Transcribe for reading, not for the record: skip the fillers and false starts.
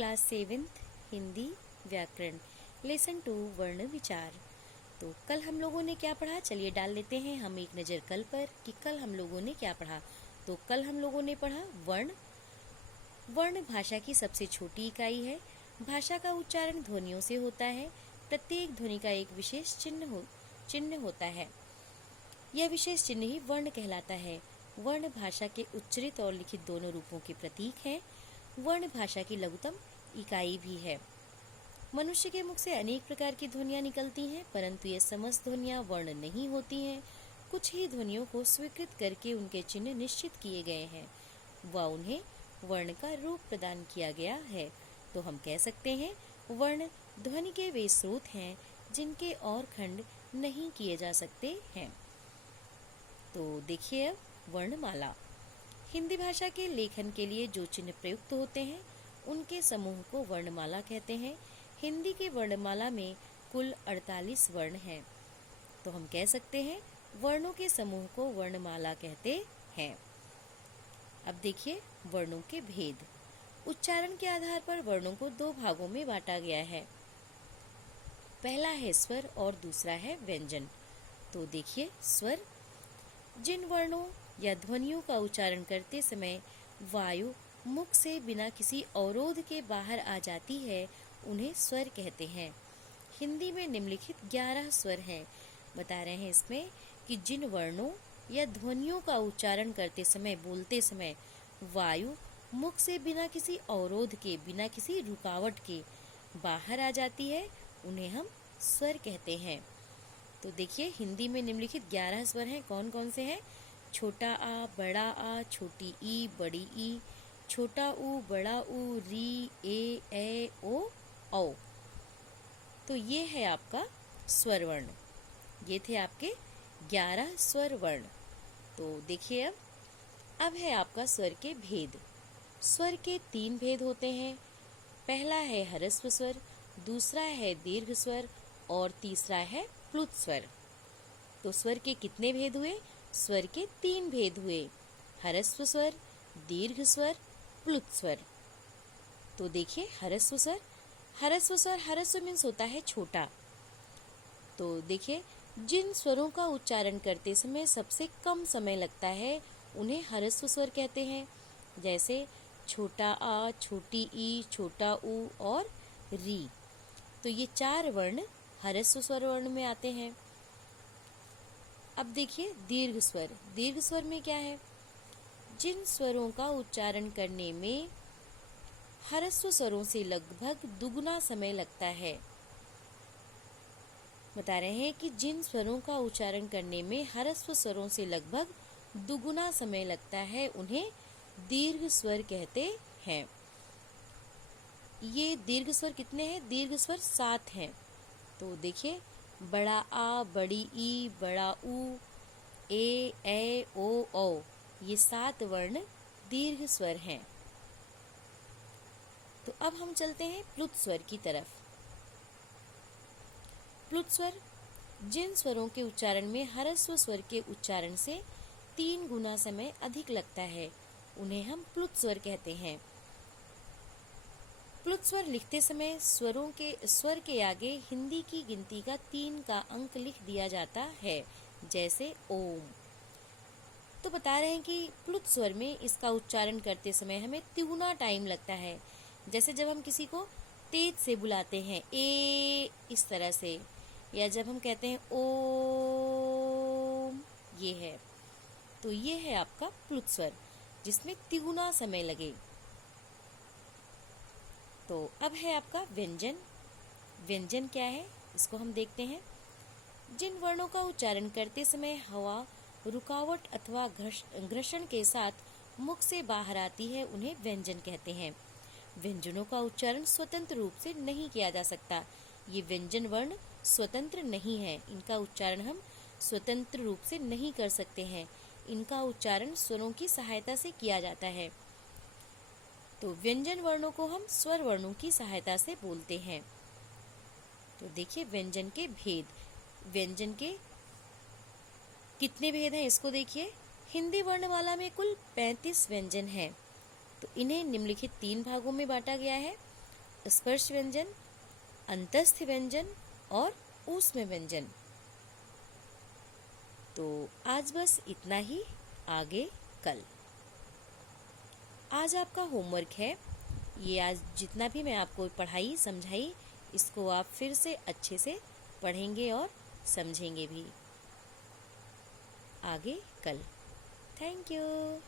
Class 7th Hindi व्याकरण lesson 2 वर्ण विचार। तो कल हम लोगों ने क्या पढ़ा, चलिए डाल लेते हैं हम एक नज़र कल पर कि कल हम लोगों ने क्या पढ़ा। तो कल हम लोगों ने पढ़ा वर्ण। वर्ण भाषा की सबसे छोटी इकाई है। भाषा का उच्चारण ध्वनियों से होता है। प्रत्येक ध्वनि का एक विशेष चिन्ह होता है। यह विशेष चिन्ह ही वर्ण कहलाता है। वर्ण भाषा के उच्चरित और लिखित दोनों रूपों के प्रतीक हैं। वर्ण भाषा की लघुतम इकाई भी है। मनुष्य के मुख से अनेक प्रकार की ध्वनियाँ निकलती हैं, परंतु ये समस्त ध्वनियाँ वर्ण नहीं होती हैं। कुछ ही ध्वनियों को स्वीकृत करके उनके चिन्ह निश्चित किए गए हैं व उन्हें वर्ण का रूप प्रदान किया गया है। तो हम कह सकते हैं वर्ण ध्वनि के वे स्रोत हैं जिनके और खंड नहीं किए जा सकते हैं। तो देखिए अब वर्णमाला। हिंदी भाषा के लेखन के लिए जो चिन्ह प्रयुक्त होते हैं उनके समूह को वर्णमाला कहते हैं। हिंदी की वर्णमाला में कुल 48 वर्ण हैं। तो हम कह सकते हैं वर्णों के समूह को वर्णमाला कहते हैं। अब देखिए वर्णों के भेद। उच्चारण के आधार पर वर्णों को 2 भागों में बांटा गया है। पहला है स्वर और दूसरा है व्यंजन। तो देखिए स्वर, जिन वर्णों या ध्वनियों का उच्चारण करते समय वायु मुख से बिना किसी अवरोध के बाहर आ जाती है उन्हें स्वर कहते हैं। हिंदी में निम्नलिखित 11 स्वर हैं। बता रहे हैं इसमें कि जिन वर्णों या ध्वनियों का उच्चारण करते समय, बोलते समय वायु मुख से बिना किसी अवरोध के, बिना किसी रुकावट के बाहर आ जाती है उन्हें हम स्वर कहते हैं। तो देखिए हिंदी में निम्नलिखित 11 स्वर हैं। कौन कौन से हैं? छोटा आ, बड़ा आ, छोटी ई, बड़ी ई, छोटा ऊ, बड़ा ऊ, री, ए ओ, औ। तो ये है आपका स्वर वर्ण। ये थे आपके 11 स्वर वर्ण। तो देखिए अब है आपका स्वर के भेद। स्वर के 3 भेद होते हैं। पहला है ह्रस्व स्वर, दूसरा है दीर्घ स्वर और तीसरा है प्लुत स्वर। तो स्वर के कितने भेद हुए? स्वर के 3 भेद हुए, ह्रस्व स्वर, दीर्घ स्वर, प्लुत स्वर। तो देखिए ह्रस्व स्वर। ह्रस्व स्वर, ह्रस्व मीन्स होता है छोटा। तो देखिए जिन स्वरों का उच्चारण करते समय सबसे कम समय लगता है उन्हें ह्रस्व स्वर कहते हैं। जैसे छोटा आ, छोटी ई, छोटा ऊ और री। तो ये 4 वर्ण ह्रस्व स्वर वर्ण में आते हैं। अब देखिए दीर्घ स्वर। दीर्घ स्वर में क्या है? जिन स्वरों का उच्चारण करने में ह्रस्व स्वरों से लगभग दुगुना समय लगता है। बता रहे हैं कि जिन स्वरों का उच्चारण करने में ह्रस्व स्वरों से लगभग दुगुना समय लगता है उन्हें दीर्घ स्वर कहते हैं। ये दीर्घ स्वर कितने हैं? दीर्घ स्वर 7 हैं। तो देखिए बड़ा आ, बड़ी ई, बड़ा ऊ, ए ओ, औ, ये 7 वर्ण दीर्घ स्वर हैं। तो अब हम चलते हैं प्लुत स्वर की तरफ। प्लुत स्वर जिन स्वरों के उच्चारण में ह्रस्व स्वर के उच्चारण से 3 गुना समय अधिक लगता है उन्हें हम प्लुत स्वर कहते हैं। प्लुत स्वर लिखते समय स्वर के आगे हिंदी की गिनती का 3 का अंक लिख दिया जाता है, जैसे ओम। तो बता रहे हैं कि प्लुत स्वर में इसका उच्चारण करते समय हमें तिगुना टाइम लगता है। जैसे जब हम किसी को तेज से बुलाते हैं ए इस तरह से, या जब हम कहते हैं ओम, ये है। तो ये है आपका प्लुत स्वर जिसमें तिगुना समय लगे। तो अब है आपका व्यंजन। व्यंजन क्या है इसको हम देखते हैं। जिन वर्णों का उच्चारण करते समय हवा रुकावट अथवा घर्षण के साथ मुख से बाहर आती है उन्हें व्यंजन कहते हैं। व्यंजनों का उच्चारण स्वतंत्र रूप से नहीं किया जा सकता। ये व्यंजन वर्ण स्वतंत्र नहीं है, इनका उच्चारण हम स्वतंत्र रूप से नहीं कर सकते हैं। इनका उच्चारण स्वरों की सहायता से किया जाता है। तो व्यंजन वर्णों को हम स्वर वर्णों की सहायता से बोलते हैं। तो देखिए व्यंजन के भेद। व्यंजन के कितने भेद हैं इसको देखिए। हिंदी वर्णमाला में कुल 35 व्यंजन हैं। तो इन्हें निम्नलिखित 3 भागों में बांटा गया है। स्पर्श व्यंजन, अंतस्थ व्यंजन और ऊष्म व्यंजन। तो आज बस इतना ही, आगे कल। आज आपका होमवर्क है, ये आज जितना भी मैं आपको पढ़ाई समझाई, इसको आप फिर से अच्छे से पढ़ेंगे और समझेंगे भी। आगे कल। Thank you.